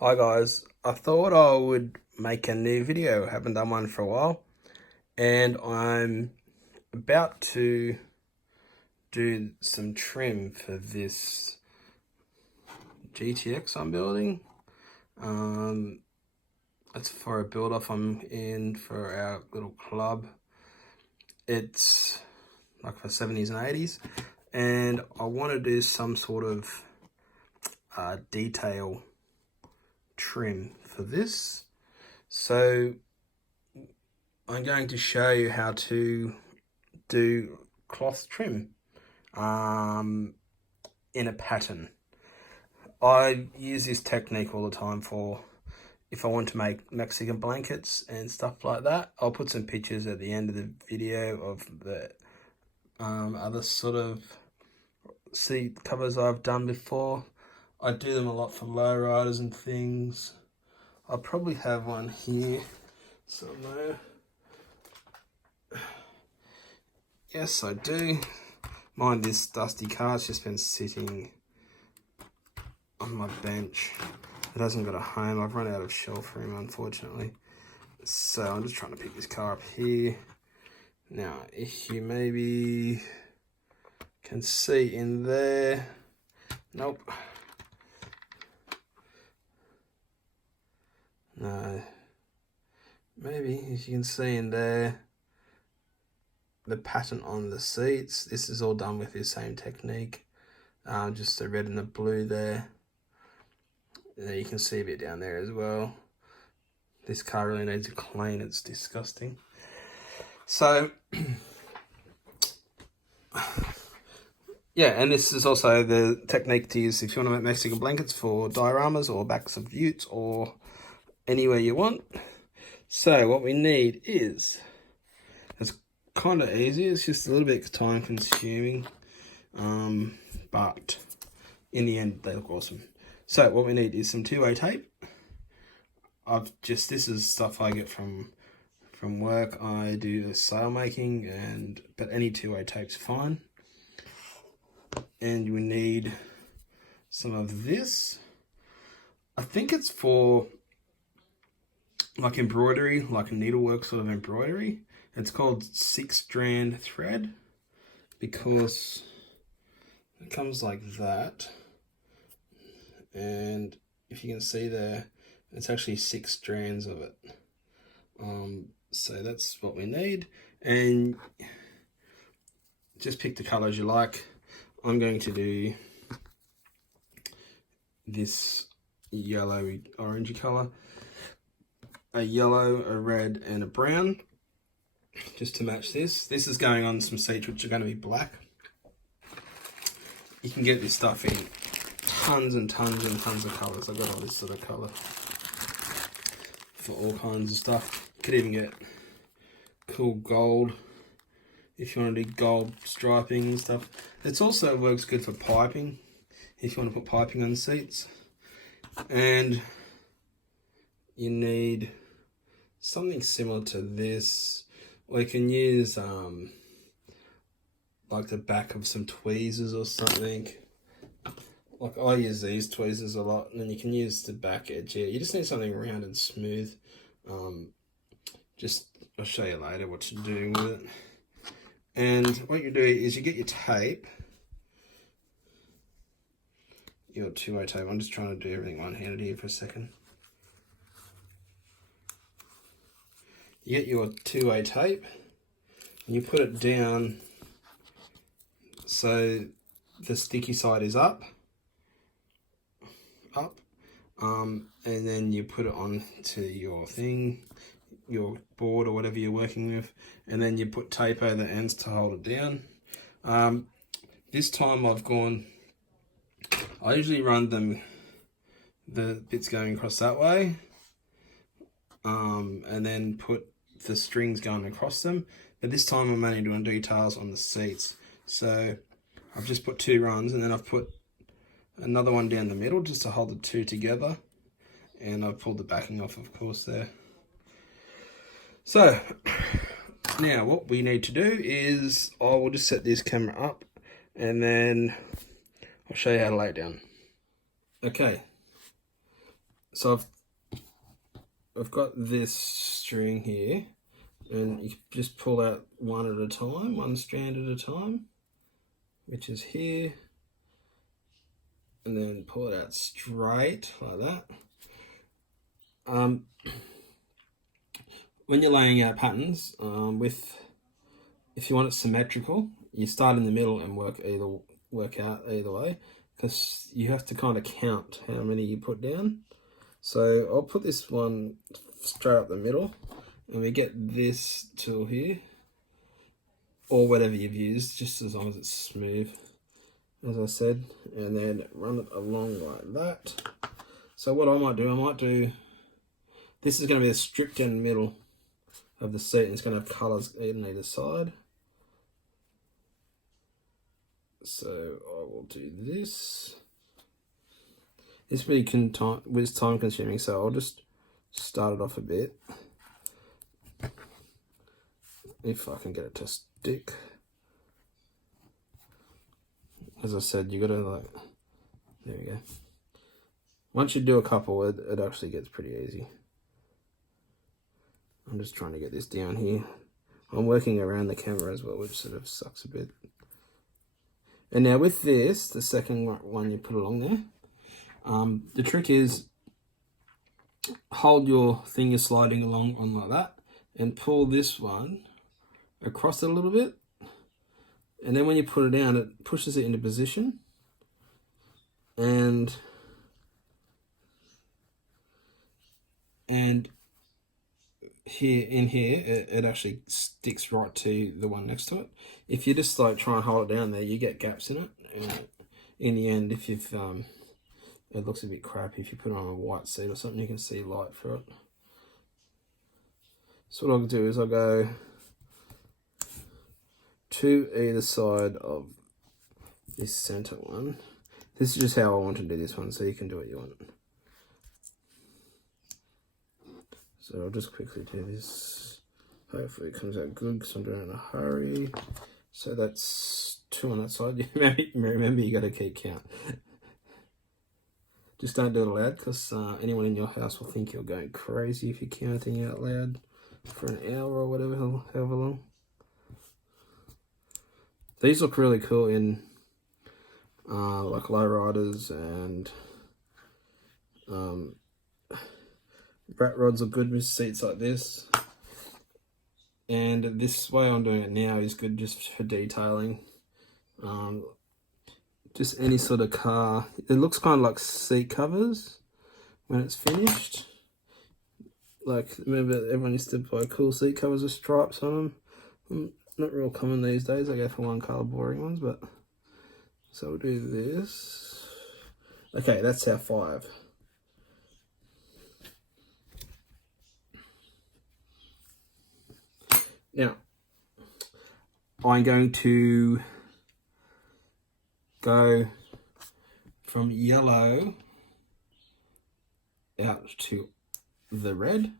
Hi guys, I thought I would make a new video. Haven't done one for a while, and I'm about to do some trim for this GTX I'm building. Um, it's for a build off I'm in for our little club. It's like for 70s and 80s, and I want to do some sort of detail trim for this. So I'm going to show you how to do cloth trim in a pattern. I use this technique all the time for if I want to make Mexican blankets and stuff like that. I'll put some pictures at the end of the video of the other sort of seat covers I've done before. I do them a lot for lowriders and things. I'll probably have one here somewhere. Yes, I do. Mind this dusty car, it's just been sitting on my bench. It hasn't got a home. I've run out of shelf room, unfortunately. So I'm just trying to pick this car up here. Now, if you maybe can see in there. Nope. No. Maybe if you can see in there the pattern on the seats. This is all done with this same technique. Just the red and the blue there. You can see a bit down there as well. This car really needs a clean, it's disgusting. So, yeah, and this is also the technique to use if you want to make Mexican blankets for dioramas or backs of utes or anywhere you want. So what we need is, it's kind of easy, it's just a little bit time consuming, but in the end they look awesome. So what we need is some 2A tape. This is stuff I get from work. I do the sail making, but any 2A tape's fine. And we need some of this. I think it's for like embroidery, like a needlework sort of embroidery. It's called 6-strand thread because it comes like that. And if you can see there, it's actually 6 strands of it. So that's what we need. And just pick the colors you like. I'm going to do this yellow orangey color, a yellow, a red, and a brown, just to match this. This is going on some seats which are going to be black. You can get this stuff in tons and tons and tons of colors. I've got all this sort of color for all kinds of stuff. You could even get cool gold if you want to do gold striping and stuff. It also works good for piping if you want to put piping on the seats. And you need something similar to this, or you can use like the back of some tweezers or something. Like I use these tweezers a lot, and then you can use the back edge here. You just need something round and smooth. I'll show you later what to do with it. And what you do is you get your tape, your 2A tape. I'm just trying to do everything one-handed here for a second. You get your 2A tape and you put it down so the sticky side is up, and then you put it onto your thing, your board or whatever you're working with, and then you put tape over the ends to hold it down. This time I usually run the bits going across that way, and then put the strings going across them. But this time I'm only doing details on the seats. So I've just put 2 runs, and then I've put another one down the middle just to hold the 2 together. And I've pulled the backing off, of course, there. So now what we need to do is I will just set this camera up and then I'll show you how to lay it down. Okay, So I've got this string here, and you just pull out one at a time, one strand at a time, which is here, and then pull it out straight like that. When you're laying out patterns, if you want it symmetrical, you start in the middle and work out either way, because you have to kind of count how many you put down. So I'll put this one straight up the middle, and we get this tool here, or whatever you've used, just as long as it's smooth, as I said, and then run it along like that. So what I might do, this is going to be a stripped down middle of the seat, and it's going to have colours on either side. So I will do this. This really was time consuming, so I'll just start it off a bit. If I can get it to stick. As I said, you gotta there we go. Once you do a couple, it actually gets pretty easy. I'm just trying to get this down here. I'm working around the camera as well, which sort of sucks a bit. And now with this, the second one you put along there, the trick is hold your finger sliding along on like that and pull this one across it a little bit. And then when you put it down, it pushes it into position. And here, it actually sticks right to the one next to it. If you just like try and hold it down there, you get gaps in it. And in the end, if you've, it looks a bit crappy. If you put it on a white seat or something, you can see light through it. So what I'll do is I'll go to either side of this center one. This is just how I want to do this one, so you can do what you want. So I'll just quickly do this. Hopefully it comes out good because I'm doing it in a hurry. So that's 2 on that side. Remember, you got to keep count. Just don't do it loud, because anyone in your house will think you're going crazy if you're counting out loud for an hour or whatever, however long. These look really cool in like lowriders, and rat rods are good with seats like this. And this way I'm doing it now is good just for detailing. Just any sort of car. It looks kind of like seat covers when it's finished. Like, remember everyone used to buy cool seat covers with stripes on them? Not real common these days. I go for one colour boring ones, but so we'll do this. Okay, that's our 5. Now, I'm going to go from yellow out to the red,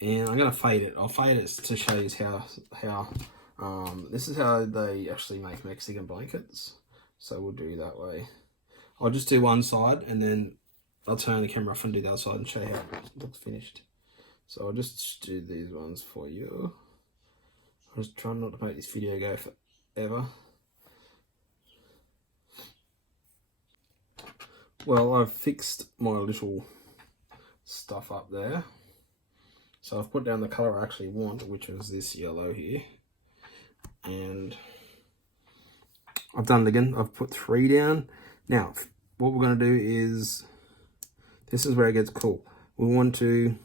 and I'm going to fade it. I'll fade it to show you how this is how they actually make Mexican blankets. So we'll do that way. I'll just do one side, and then I'll turn the camera off and do the other side and show you how it looks finished. So I'll just do these ones for you. I'm just trying not to make this video go forever. Well, I've fixed my little stuff up there. So I've put down the colour I actually want, which was this yellow here. And I've done it again. I've put 3 down. Now, what we're going to do is, this is where it gets cool. We want to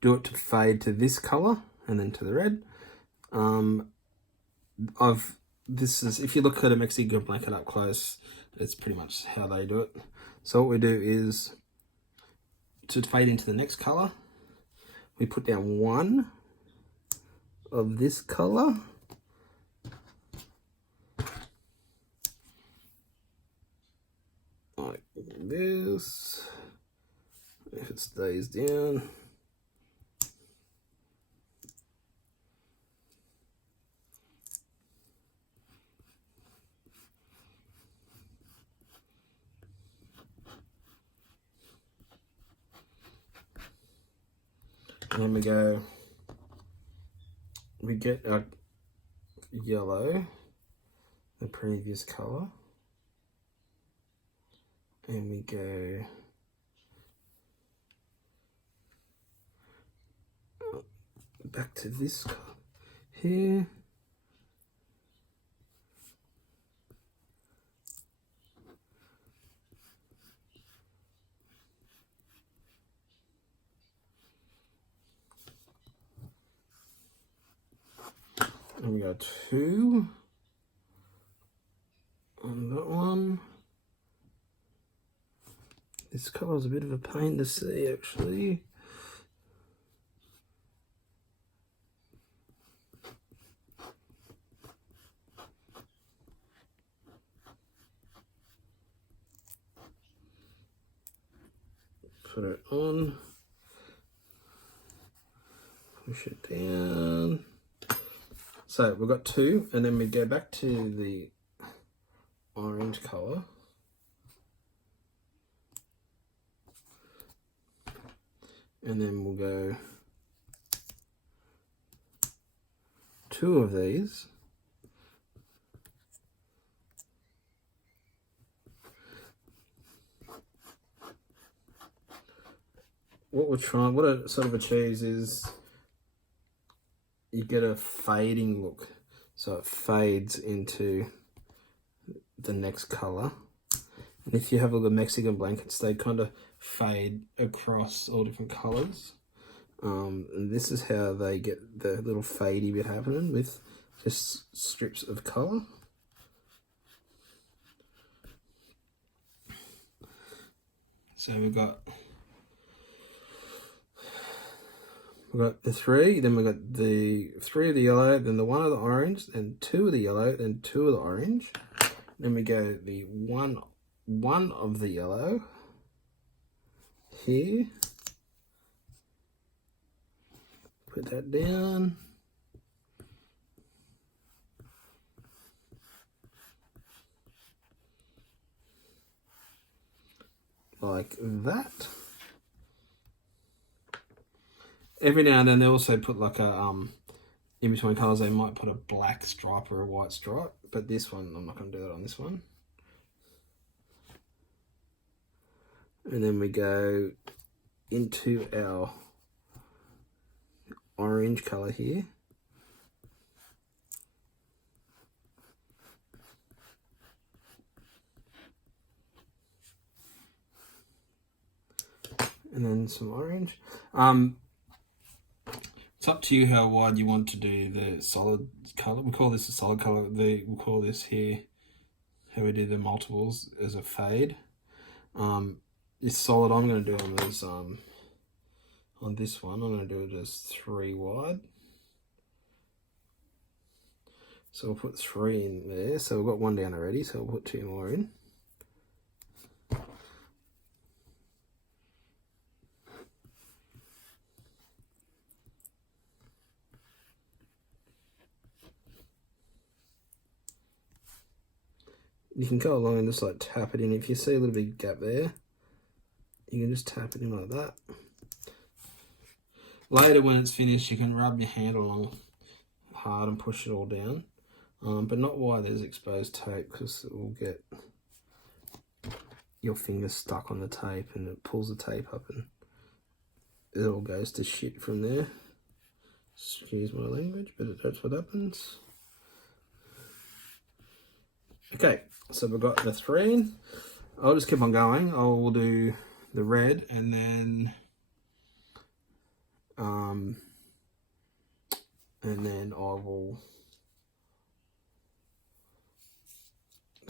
do it to fade to this colour and then to the red. This is, if you look at a Mexican blanket up close, it's pretty much how they do it. So what we do is, to fade into the next colour, we put down 1 of this colour. Like this. If it stays down. then we get our yellow, the previous colour, and we go back to this colour here. And we got 2 on that one. This colour is a bit of a pain to see, actually. Put it on. Push it down. So we've got 2, and then we go back to the orange colour. And then we'll go 2 of these. What it sort of achieves is you get a fading look. So it fades into the next colour. And if you have a look at Mexican blankets, they kind of fade across all different colours. And this is how they get the little fadey bit happening with just strips of colour. So we've got the 3, then we've got the 3 of the yellow, then the 1 of the orange, then 2 of the yellow, then 2 of the orange. Then we go the 1 of the yellow here. Put that down. Like that. Every now and then they also put like a in between colours they might put a black stripe or a white stripe, but this one I'm not going to do that on this one. And then we go into our orange colour here. And then some orange. It's up to you how wide you want to do the solid colour. We call this a solid colour. We'll call this here, how we do the multiples, as a fade. This solid I'm going to do on this one, I'm going to do it as 3 wide. So we'll put 3 in there. So we've got 1 down already, so we'll put 2 more in. You can go along and just like tap it in. If you see a little bit gap there, you can just tap it in like that. Later when it's finished, you can rub your hand along hard and push it all down. But not while there's exposed tape, because it will get your finger stuck on the tape and it pulls the tape up and it all goes to shit from there. Excuse my language, but that's what happens. Okay, so we've got the 3 in. I'll just keep on going. I will do the red and then I will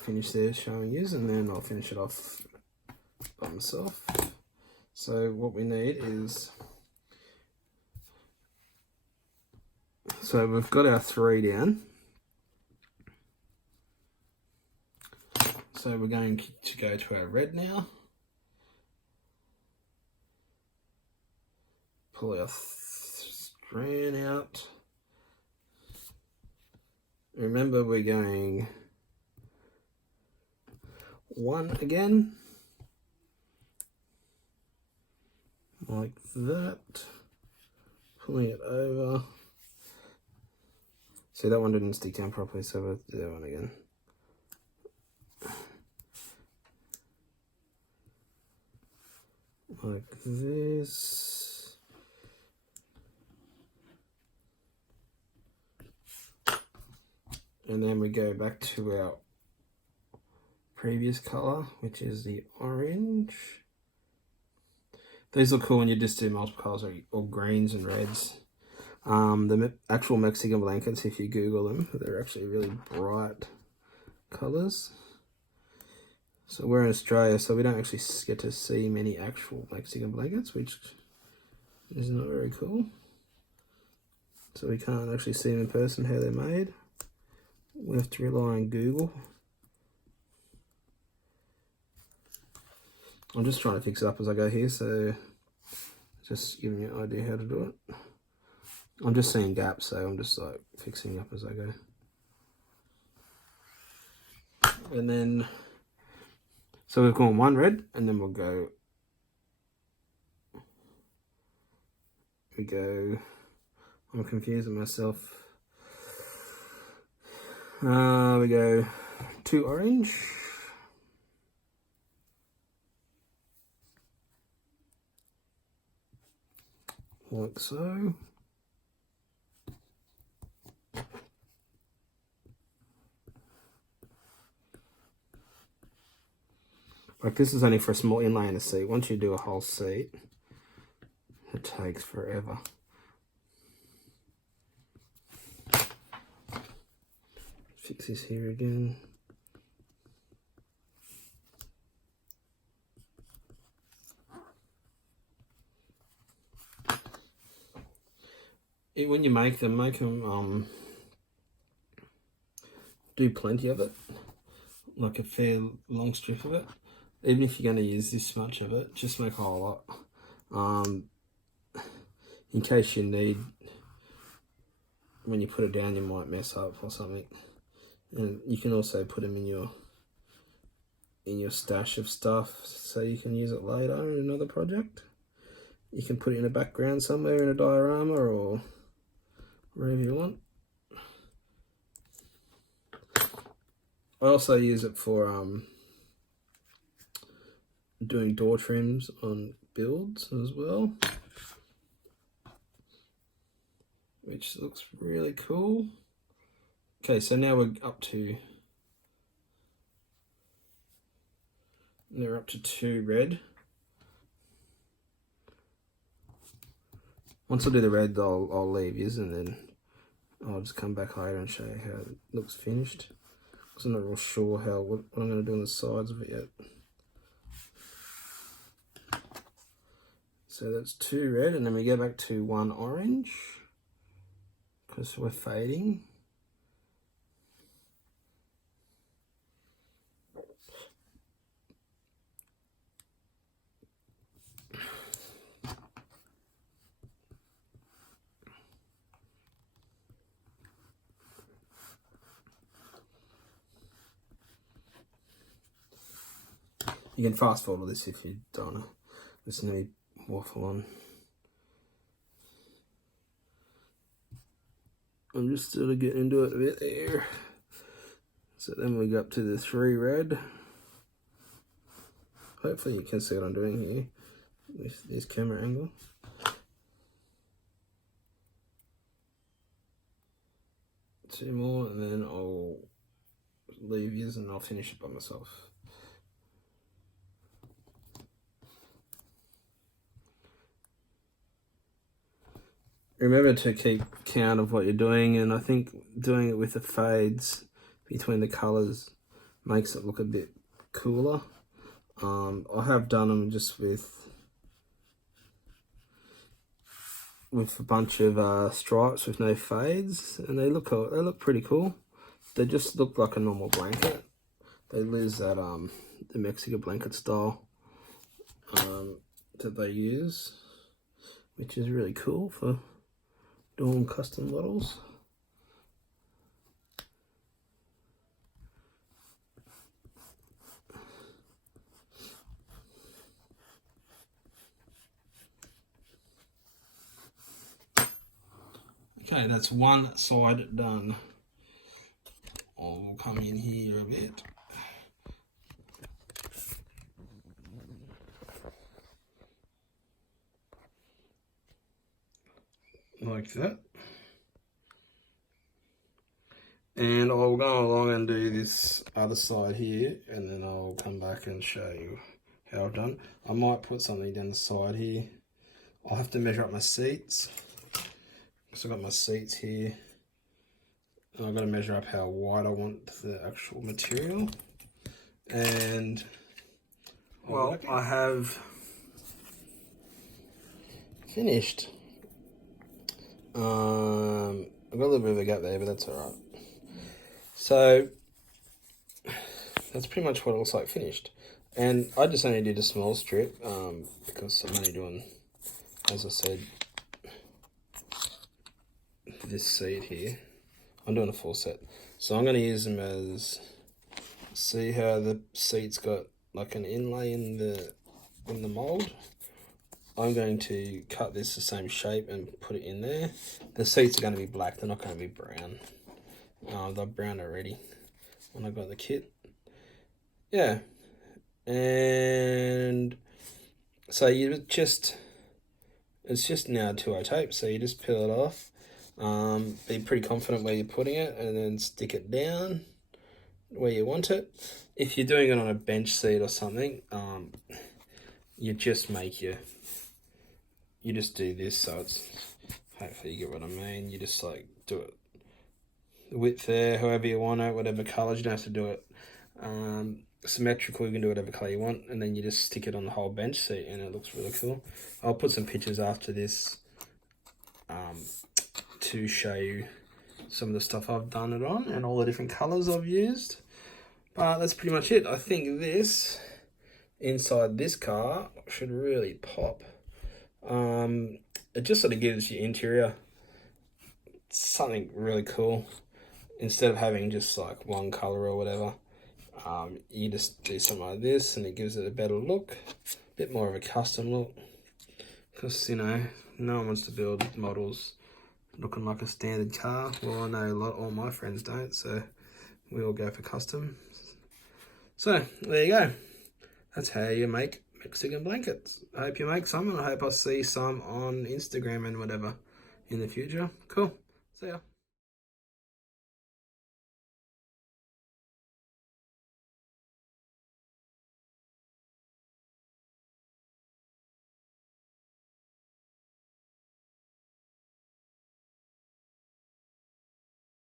finish there showing you, and then I'll finish it off by myself. So what we need is, so we've got our 3 down. So we're going to go to our red now. Pull our strand out. Remember, we're going 1 again, like that. pulling it over. See, that one didn't stick down properly, so we'll do that one again. Like this. And then we go back to our previous color, which is the orange. These look cool when you just do multiple colors, or greens and reds. The actual Mexican blankets, if you Google them, they're actually really bright colors. So we're in Australia, so we don't actually get to see many actual Mexican blankets, which is not very cool. So we can't actually see them in person, how they're made. We have to rely on Google. I'm just trying to fix it up as I go here, so just giving you an idea how to do it. I'm just seeing gaps, so I'm just like fixing up as I go. And then, so we've gone one red, and then we go, I'm confusing myself. We go 2 orange. Like so. Like, this is only for a small inlay in a seat. Once you do a whole seat, it takes forever. Fix this here again. When you make them do plenty of it, like a fair long strip of it. Even if you're going to use this much of it, just make a whole lot. In case you need, when you put it down, you might mess up or something. And you can also put them in your stash of stuff, so you can use it later in another project. You can put it in a background somewhere in a diorama or wherever you want. I also use it for doing door trims on builds as well, which looks really cool. Okay, so now we're up to 2 red. Once I do the red, I'll leave you, and then I'll just come back later and show you how it looks finished. Because I'm not real sure what I'm going to do on the sides of it yet. So that's 2 red, and then we go back to 1 orange, because we're fading. You can fast forward this if you don't want to listen to me waffle on. I'm just still getting into it a bit there. So then we go up to the 3 red. Hopefully you can see what I'm doing here with this camera angle. Two more, and then I'll leave you and I'll finish it by myself. Remember to keep count of what you're doing, and I think doing it with the fades between the colours makes it look a bit cooler. I have done them just with a bunch of stripes with no fades, and they look cool. They look pretty cool. They just look like a normal blanket. They lose that the Mexican blanket style that they use, which is really cool for doing custom models. Okay, that's one side done. I'll come in here a bit. Like that. And I'll go along and do this other side here, and then I'll come back and show you how I've done. I might put something down the side here. I'll have to measure up my seats. So I've got my seats here. And I've got to measure up how wide I want the actual material. And, well, I have finished. I've got a little bit of a gap there, but that's alright. So that's pretty much what it looks like finished. And I just only did a small strip because I'm only doing, as I said, this seat here. I'm doing a full set. So I'm going to use them as, see how the seat's got like an inlay in the mould. I'm going to cut this the same shape and put it in there. The seats are going to be black, they're not going to be brown. They're brown already when I got the kit. Yeah. And so it's just now 2-0 tape, so you just peel it off. Be pretty confident where you're putting it, and then stick it down where you want it. If you're doing it on a bench seat or something, you just do this, so it's, hopefully you get what I mean. You just like do it the width there, however you want it, whatever colours. You don't have to do it symmetrical. You can do whatever colour you want, and then you just stick it on the whole bench seat, and it looks really cool. I'll put some pictures after this to show you some of the stuff I've done it on and all the different colours I've used. But that's pretty much it. I think this inside this car should really pop. It just sort of gives your interior something really cool. Instead of having just like one colour or whatever, you just do something like this and it gives it a better look, a bit more of a custom look. Because, you know, no one wants to build models looking like a standard car. Well, I know all my friends don't, so we all go for custom. So, there you go. That's how you make Mexican blankets. I hope you make some, and I hope I see some on Instagram and whatever in the future. Cool. See ya.